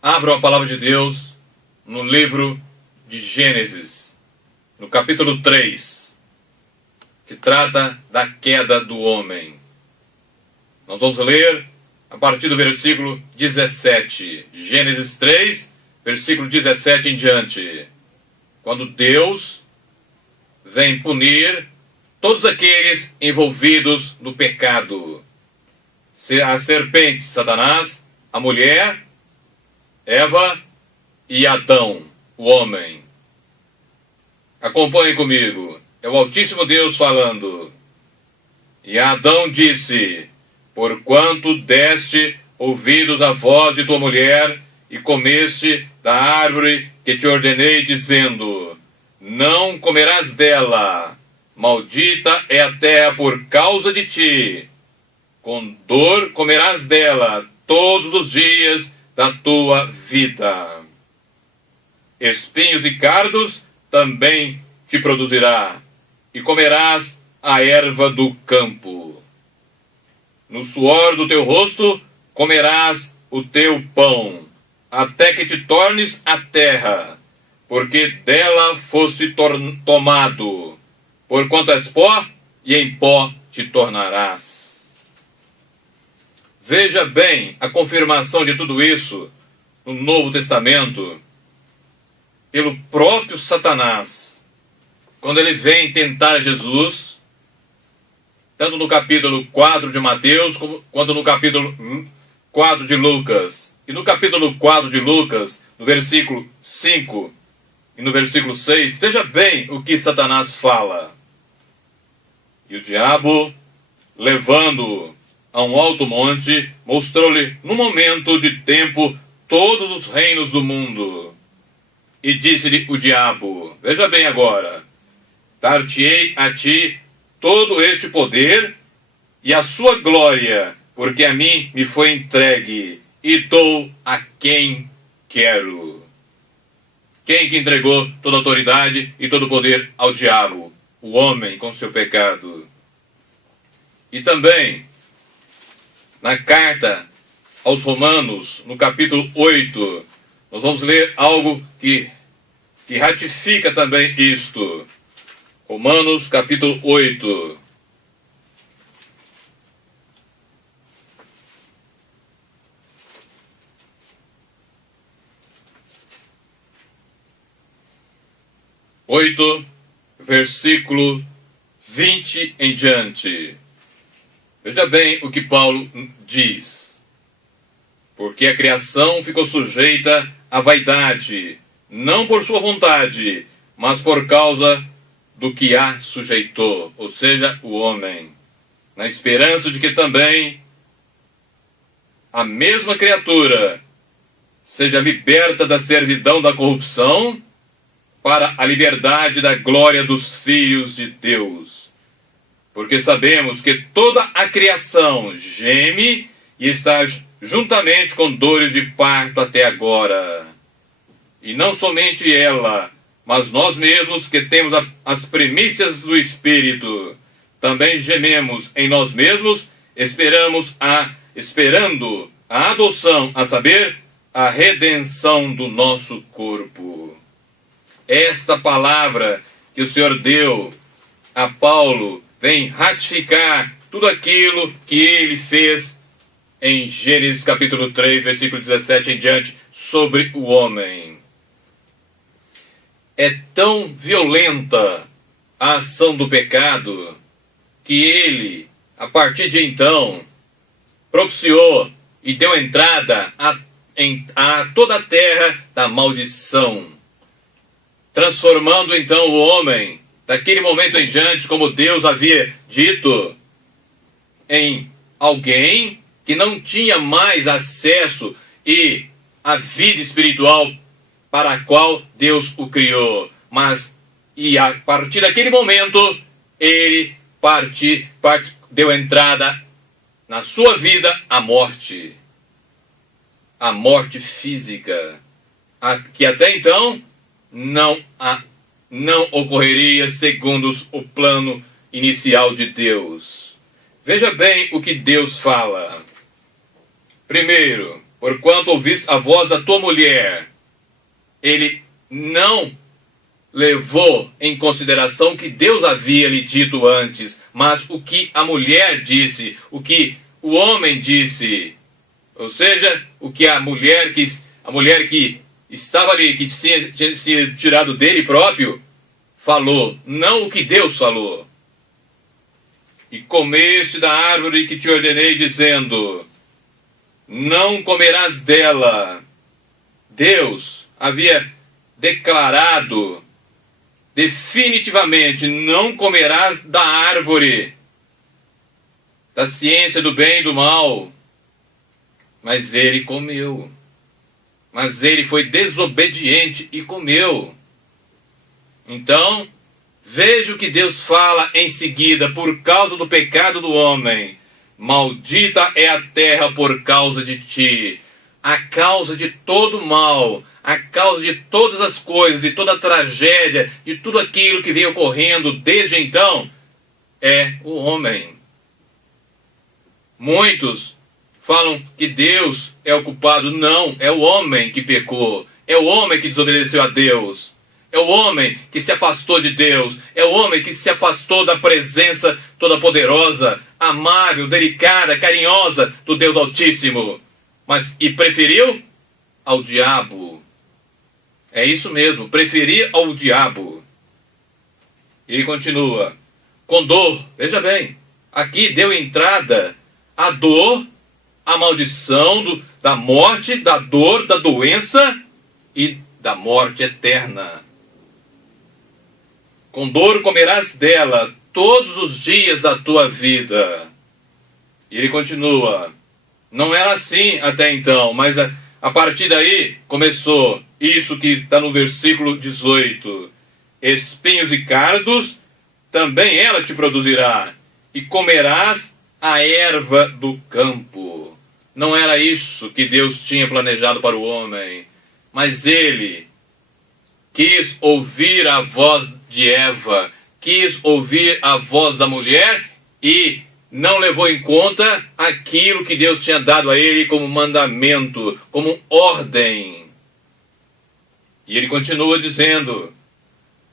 Abram a palavra de Deus no livro de Gênesis, no capítulo 3, que trata da queda do homem. Nós vamos ler a partir do versículo 17. Gênesis 3, versículo 17 em diante. Quando Deus vem punir todos aqueles envolvidos no pecado. A serpente, Satanás, a mulher, Eva e Adão, o homem. Acompanhem comigo. É o Altíssimo Deus falando. E Adão disse: porquanto deste ouvidos à voz de tua mulher e comeste da árvore que te ordenei, dizendo: não comerás dela, maldita é a terra por causa de ti, com dor comerás dela todos os dias da tua vida. Espinhos e cardos também te produzirá, e comerás a erva do campo. No suor do teu rosto comerás o teu pão, até que te tornes a terra, porque dela foste tomado, porquanto és pó, e em pó te tornarás. Veja bem a confirmação de tudo isso no Novo Testamento, pelo próprio Satanás, quando ele vem tentar Jesus, tanto no capítulo 4 de Mateus, quanto no capítulo 4 de Lucas. E no capítulo 4 de Lucas, no versículo 5 e no versículo 6, veja bem o que Satanás fala. E o diabo, levando-o a um alto monte, mostrou-lhe num momento de tempo todos os reinos do mundo. E disse-lhe o diabo: veja bem agora, dar-te-ei a ti todo este poder e a sua glória, porque a mim me foi entregue, e dou a quem quero. Quem que entregou toda a autoridade e todo o poder ao diabo? O homem com seu pecado. E também, na carta aos Romanos, no capítulo 8, nós vamos ler algo que ratifica também isto. Romanos, capítulo 8. Versículo 20 em diante. Veja bem o que Paulo diz. Porque a criação ficou sujeita à vaidade, não por sua vontade, mas por causa do que a sujeitou, ou seja, o homem, na esperança de que também a mesma criatura seja liberta da servidão da corrupção para a liberdade da glória dos filhos de Deus. Porque sabemos que toda a criação geme e está juntamente com dores de parto até agora. E não somente ela, mas nós mesmos que temos as primícias do Espírito, também gememos em nós mesmos, esperando a adoção, a saber, a redenção do nosso corpo. Esta palavra que o Senhor deu a Paulo vem ratificar tudo aquilo que ele fez em Gênesis capítulo 3, versículo 17 em diante, sobre o homem. É tão violenta a ação do pecado que ele, a partir de então, propiciou e deu entrada a toda a terra da maldição, transformando então o homem, daquele momento em diante, como Deus havia dito, em alguém que não tinha mais acesso e a vida espiritual para a qual Deus o criou. E a partir daquele momento, ele deu entrada na sua vida à morte. A morte física, que até então não ocorreria segundo o plano inicial de Deus. Veja bem o que Deus fala. Primeiro, porquanto ouviste a voz da tua mulher. Ele não levou em consideração o que Deus havia lhe dito antes, mas o que a mulher disse, o que o homem disse. Ou seja, o que a mulher que estava ali, que tinha sido tirado dele próprio, falou, não o que Deus falou. E comeste da árvore que te ordenei, dizendo, não comerás dela. Deus havia declarado definitivamente, não comerás da árvore da ciência do bem e do mal. Mas ele comeu. Mas ele foi desobediente e comeu. Então, veja o que Deus fala em seguida, por causa do pecado do homem. Maldita é a terra por causa de ti. A causa de todo mal, a causa de todas as coisas, de toda a tragédia, de tudo aquilo que vem ocorrendo desde então, é o homem. Muitos falam que Deus é o culpado. Não, é o homem que pecou. É o homem que desobedeceu a Deus. É o homem que se afastou de Deus. É o homem que se afastou da presença toda-poderosa, amável, delicada, carinhosa do Deus Altíssimo. E preferiu ao diabo. É isso mesmo, preferir ao diabo. E continua. Com dor, veja bem, aqui deu entrada a dor, a maldição da morte, da dor, da doença e da morte eterna. Com dor comerás dela todos os dias da tua vida. E ele continua. Não era assim até então, mas a partir daí começou isso que está no versículo 18. Espinhos e cardos também ela te produzirá, e comerás a erva do campo. Não era isso que Deus tinha planejado para o homem, mas ele quis ouvir a voz de Eva, quis ouvir a voz da mulher e não levou em conta aquilo que Deus tinha dado a ele como mandamento, como ordem. E ele continua dizendo,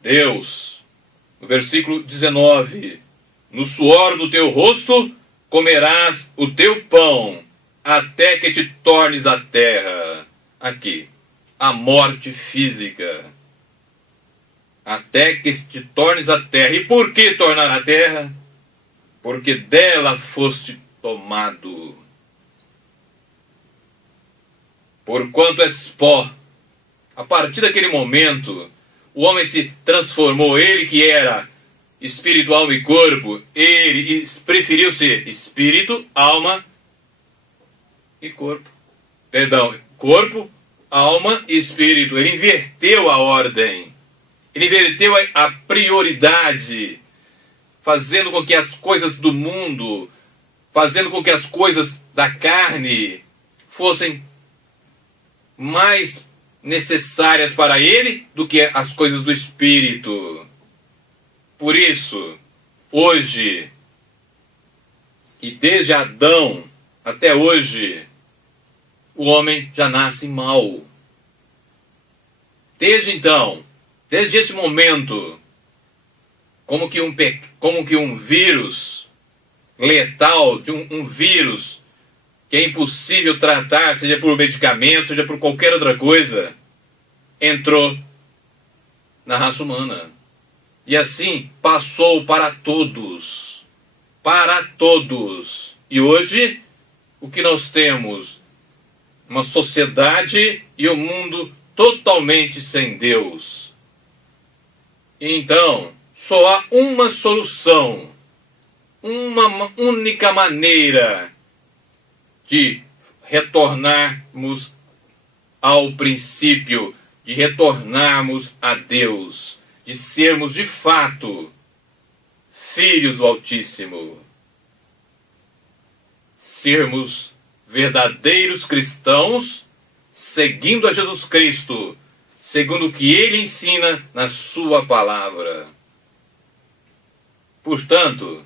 Deus, no versículo 19, no suor do teu rosto comerás o teu pão, até que te tornes a terra. Aqui, a morte física. Até que te tornes a terra. E por que tornar a terra? Porque dela foste tomado. Porquanto és pó. A partir daquele momento, o homem se transformou. Ele que era espírito, alma e corpo, ele preferiu ser espírito, alma e corpo. Perdão, corpo, alma e espírito. Ele inverteu a ordem. Ele inverteu a prioridade, fazendo com que as coisas do mundo, fazendo com que as coisas da carne fossem mais necessárias para ele do que as coisas do espírito. Por isso, hoje, e desde Adão até hoje, o homem já nasce mal. Desde então, desde esse momento, como que um vírus letal, de um vírus que é impossível tratar, seja por medicamento, seja por qualquer outra coisa, entrou na raça humana. E assim passou para todos. Para todos. E hoje, o que nós temos? Uma sociedade e um mundo totalmente sem Deus. Então, só há uma solução, uma única maneira de retornarmos ao princípio, de retornarmos a Deus, de sermos de fato filhos do Altíssimo, sermos verdadeiros cristãos, seguindo a Jesus Cristo, segundo o que Ele ensina na sua palavra. Portanto,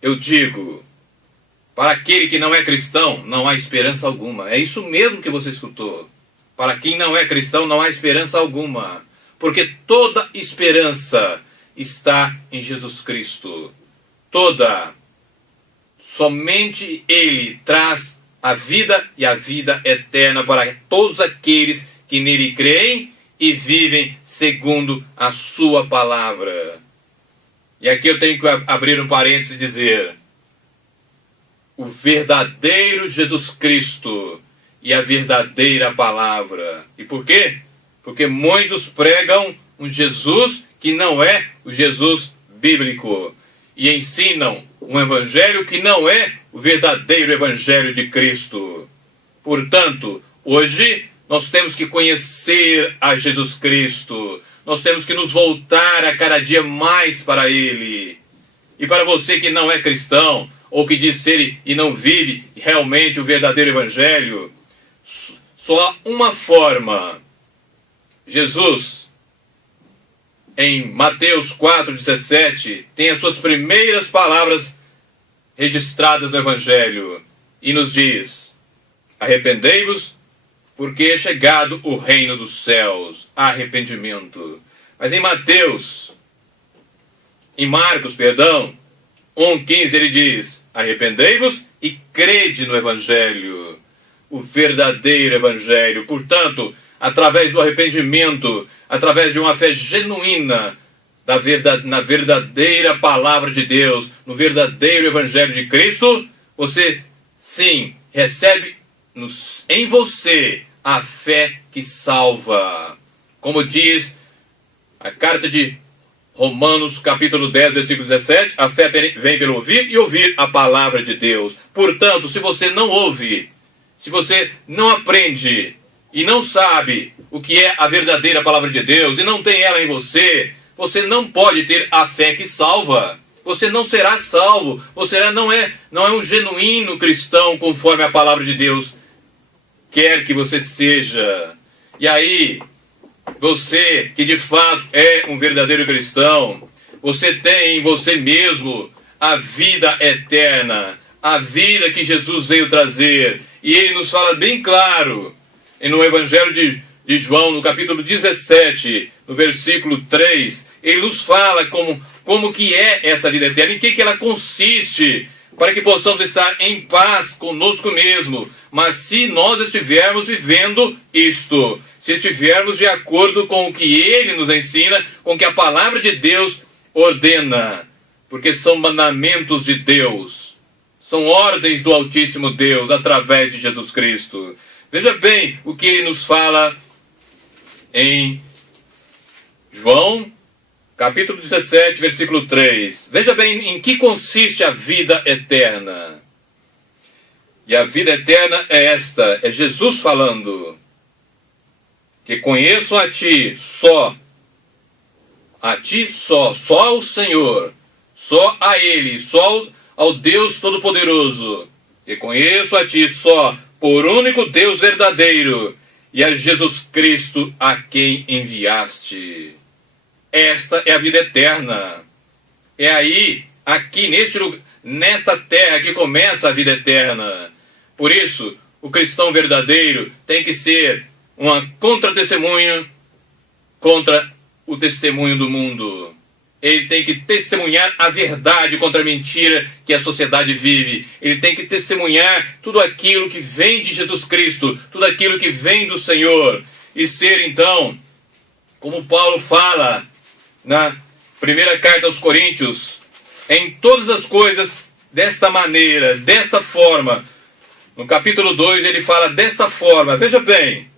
eu digo, Para aquele que não é cristão, não há esperança alguma. É isso mesmo que você escutou. Para quem não é cristão, não há esperança alguma. Porque toda esperança está em Jesus Cristo. Toda. Somente Ele traz a vida e a vida eterna para todos aqueles que nele creem e vivem segundo a sua palavra. E aqui eu tenho que abrir um parênteses e dizer: o verdadeiro Jesus Cristo e a verdadeira palavra. E por quê? Porque muitos pregam um Jesus que não é o Jesus bíblico e ensinam um evangelho que não é o verdadeiro evangelho de Cristo. Portanto, hoje nós temos que conhecer a Jesus Cristo. Nós temos que nos voltar a cada dia mais para Ele. E para você que não é cristão, ou que diz ser e não vive realmente o verdadeiro evangelho, só há uma forma. Jesus, em Mateus 4,17, tem as suas primeiras palavras registradas no evangelho e nos diz: arrependei-vos, porque é chegado o reino dos céus. Arrependimento. Mas em Marcos, 1,15 ele diz: arrependei-vos e crede no evangelho, o verdadeiro evangelho. Portanto, através do arrependimento, através de uma fé genuína na verdadeira palavra de Deus, no verdadeiro evangelho de Cristo, você, sim, recebe em você a fé que salva. Como diz a carta de Romanos, capítulo 10, versículo 17, a fé vem pelo ouvir e ouvir a palavra de Deus. Portanto, se você não ouve, se você não aprende e não sabe o que é a verdadeira palavra de Deus e não tem ela em você, você não pode ter a fé que salva. Você não será salvo. Você não é um genuíno cristão conforme a palavra de Deus quer que você seja. E aí, você que de fato é um verdadeiro cristão, você tem em você mesmo a vida eterna, a vida que Jesus veio trazer. E ele nos fala bem claro, no Evangelho de João, no capítulo 17, no versículo 3, ele nos fala como que é essa vida eterna, em que ela consiste, para que possamos estar em paz conosco mesmo. Mas se nós estivermos vivendo isto, se estivermos de acordo com o que ele nos ensina, com o que a palavra de Deus ordena, porque são mandamentos de Deus, são ordens do Altíssimo Deus, através de Jesus Cristo. Veja bem o que ele nos fala em João, capítulo 17, versículo 3. Veja bem em que consiste a vida eterna. E a vida eterna é esta, é Jesus falando: que conheçam a ti só, só ao Senhor, só a Ele, só ao Deus Todo-Poderoso. Que conheço a ti só, por único Deus verdadeiro, e a Jesus Cristo a quem enviaste. Esta é a vida eterna. É aí, aqui nesta terra que começa a vida eterna. Por isso, o cristão verdadeiro tem que ser uma contra-testemunha contra o testemunho do mundo. Ele tem que testemunhar a verdade contra a mentira que a sociedade vive. Ele tem que testemunhar tudo aquilo que vem de Jesus Cristo, tudo aquilo que vem do Senhor. E ser, então, como Paulo fala na primeira carta aos Coríntios, em todas as coisas desta maneira, desta forma. No capítulo 2 ele fala desta forma. Veja bem,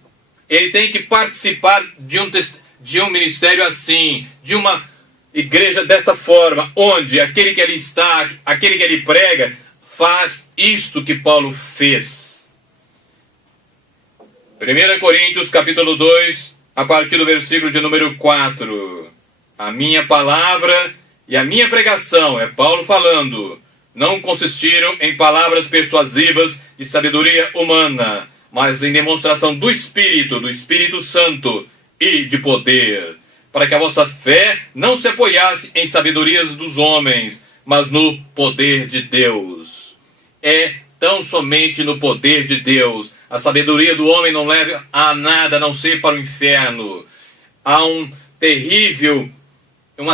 ele tem que participar de um ministério assim, de uma igreja desta forma, onde aquele que ali está, aquele que ele prega, faz isto que Paulo fez. 1 Coríntios capítulo 2, a partir do versículo de número 4. A minha palavra e a minha pregação, é Paulo falando, não consistiram em palavras persuasivas de sabedoria humana, mas em demonstração do Espírito Santo e de poder, para que a vossa fé não se apoiasse em sabedorias dos homens, mas no poder de Deus. é tão somente no poder de Deus. A sabedoria do homem não leva a nada a não ser para o inferno. Há uma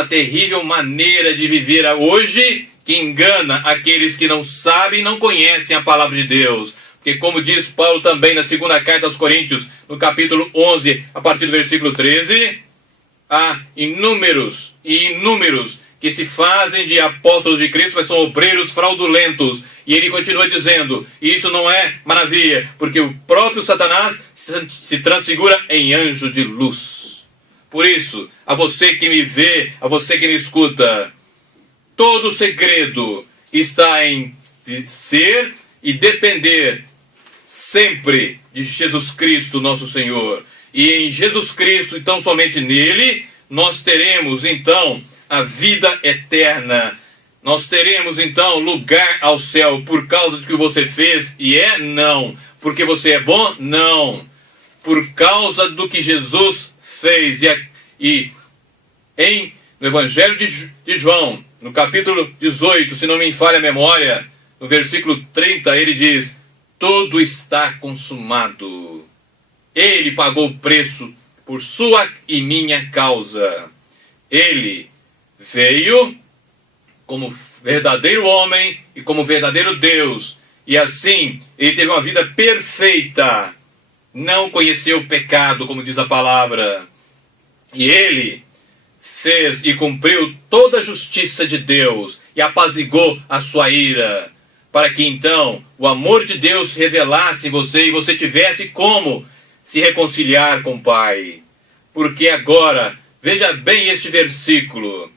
terrível maneira de viver hoje que engana aqueles que não sabem e não conhecem a palavra de Deus. Porque como diz Paulo também na segunda carta aos Coríntios, no capítulo 11, a partir do versículo 13, há inúmeros que se fazem de apóstolos de Cristo, mas são obreiros fraudulentos. E ele continua dizendo, e isso não é maravilha, porque o próprio Satanás se transfigura em anjo de luz. Por isso, a você que me vê, a você que me escuta, todo o segredo está em ser e depender sempre de Jesus Cristo, nosso Senhor. E em Jesus Cristo, então somente nele, nós teremos então a vida eterna. Nós teremos então lugar ao céu por causa do que você fez, e não. Porque você é bom? Não. Por causa do que Jesus fez. No Evangelho de João, no capítulo 18, se não me falha a memória, no versículo 30, ele diz, tudo está consumado. Ele pagou o preço por sua e minha causa. Ele veio como verdadeiro homem e como verdadeiro Deus. E assim, ele teve uma vida perfeita. Não conheceu o pecado, como diz a palavra. E ele fez e cumpriu toda a justiça de Deus e apaziguou a sua ira, para que então o amor de Deus se revelasse em você e você tivesse como se reconciliar com o Pai. Porque agora, veja bem este versículo.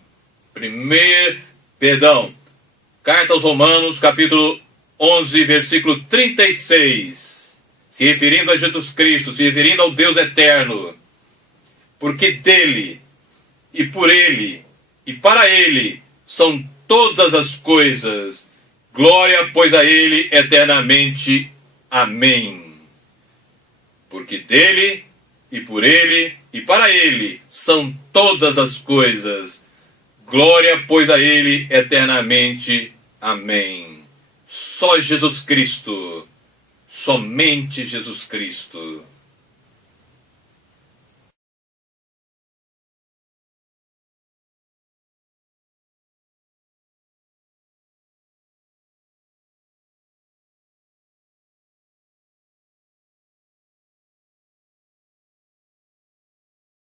Carta aos Romanos, capítulo 11, versículo 36. Se referindo a Jesus Cristo, se referindo ao Deus eterno. Porque dele, e por ele, e para ele, são todas as coisas. Glória, pois, a ele eternamente. Amém. Porque dele, e por ele, e para ele, são todas as coisas. Glória, pois, a ele eternamente. Amém. Só Jesus Cristo. Somente Jesus Cristo.